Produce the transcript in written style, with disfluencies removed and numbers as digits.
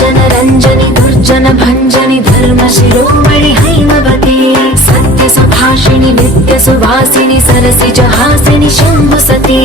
काञ्चन रञ्जनि दुर्जन भञ्जनि धर्म शिरोमणि हैमवती सत्य सुभाषिणि नित्य सुवासिनि सरसिज हासिनि शम्भुसती।